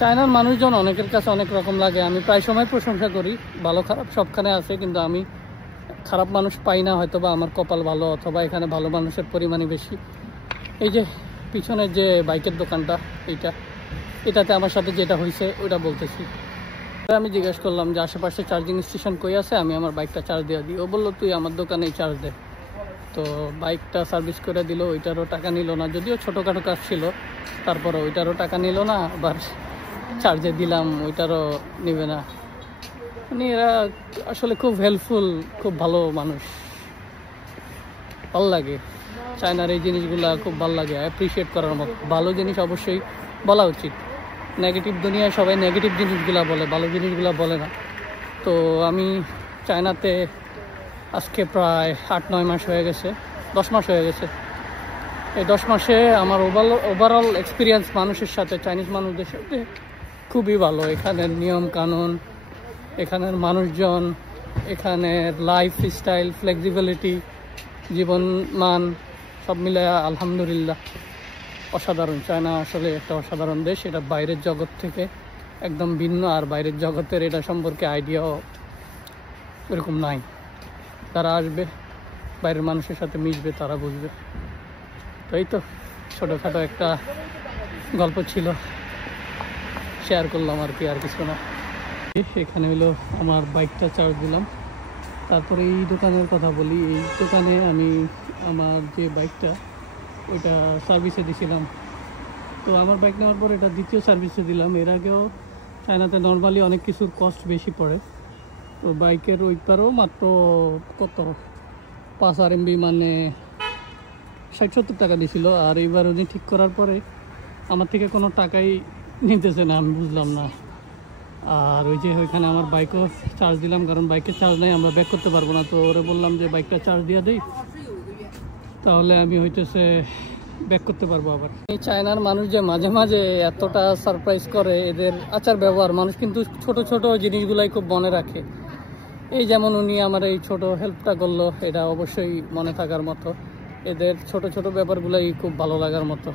চায়নার মানুষজন অনেকের কাছে অনেক রকম লাগে। আমি প্রায় সময় প্রশংসা করি, ভালো খারাপ সবখানে আছে, কিন্তু আমি খারাপ মানুষ পাই না। হয়তো বা আমার কপাল ভালো, অথবা এখানে ভালো মানুষের পরিমাণই বেশি। এই যে পিছনের যে বাইকের দোকানটা, এটাতে আমার সাথে যেটা হয়েছে ওইটা বলতেছি। আমি জিজ্ঞেস করলাম যে আশেপাশে চার্জিং স্টেশন কই আছে, আমি আমার বাইকটা চার্জ দিয়ে দিই। ও বললো তুই আমার দোকানেই চার্জ দে। তো বাইকটা সার্ভিস করে দিল, ওইটারও টাকা নিল না, যদিও ছোটোখাটো কাজ ছিল, তারপরে ওইটারও টাকা নিল না। আবার চার্জে দিলাম, ওইটারও নেবে না। মানে এরা আসলে খুব হেল্পফুল, খুব ভালো মানুষ, ভালো লাগে। চায়নার এই জিনিসগুলা খুব ভালো লাগে, অ্যাপ্রিসিয়েট করার মতো। ভালো জিনিস অবশ্যই বলা উচিত। নেগেটিভ দুনিয়ায় সবাই নেগেটিভ জিনিসগুলা বলে, ভালো জিনিসগুলা বলে না। তো আমি চায়নাতে আজকে প্রায় 8-9 মাস হয়ে গেছে, 10 মাস হয়ে গেছে। এই 10 মাসে আমার ওভারঅল এক্সপিরিয়েন্স মানুষের সাথে, চাইনিজ মানুষদের সাথে খুবই ভালো। এখানের নিয়ম কানুন, এখানের মানুষজন, এখানের লাইফ স্টাইল, ফ্লেক্সিবিলিটি, জীবন মান, সব মিলে আলহামদুলিল্লাহ অসাধারণ। চায়না আসলে একটা অসাধারণ দেশ। এটা বাইরের জগৎ থেকে একদম ভিন্ন, আর বাইরের জগতের এটা সম্পর্কে আইডিয়াও এরকম নাই। তারা আসবে, বাইরের মানুষের সাথে মিশবে, তারা বুঝবে। তো এই তো ছোটোখাটো একটা গল্প ছিল, শেয়ার করলাম আর কি, আর কিছু না। এখানে হলো আমার বাইকটা চার্জ দিলাম। তারপরে এই দোকানের কথা বলি। এই দোকানে আমি আমার যে বাইকটা ওইটা সার্ভিসে দিয়েছিলাম। তো আমার বাইক নেওয়ার পর এটা দ্বিতীয় সার্ভিসে দিলাম। এর আগেও চায়নাতে নর্মালি অনেক কিছুর কস্ট বেশি পড়ে। তো বাইকের ওইটারও মাত্র কত 5 RMB, মানে 60-70 টাকা দিয়েছিল। আর এইবার উনি ঠিক করার পরে আমার থেকে কোনো টাকাই নিতেছে না, আমি বুঝলাম না। আর ওই যে ওইখানে আমার বাইকও চার্জ দিলাম, কারণ বাইকের চার্জ নেই, আমরা ব্যাক করতে পারবো না। তো ওরে বললাম যে বাইকটা চার্জ দিয়ে দিই, তাহলে আমি হইতেছে ব্যাক করতে পারবো আবার। এই চায়নার মানুষ যে মাঝে মাঝে এতটা সারপ্রাইজ করে, এদের আচার ব্যবহার, মানুষ কিন্তু ছোট ছোট জিনিসগুলাই খুব মনে রাখে। এই যেমন উনি আমার এই ছোট হেল্পটা করলো, এটা অবশ্যই মনে থাকার মতো। এদের ছোট ছোট ব্যাপারগুলাই খুব ভালো লাগার মতো।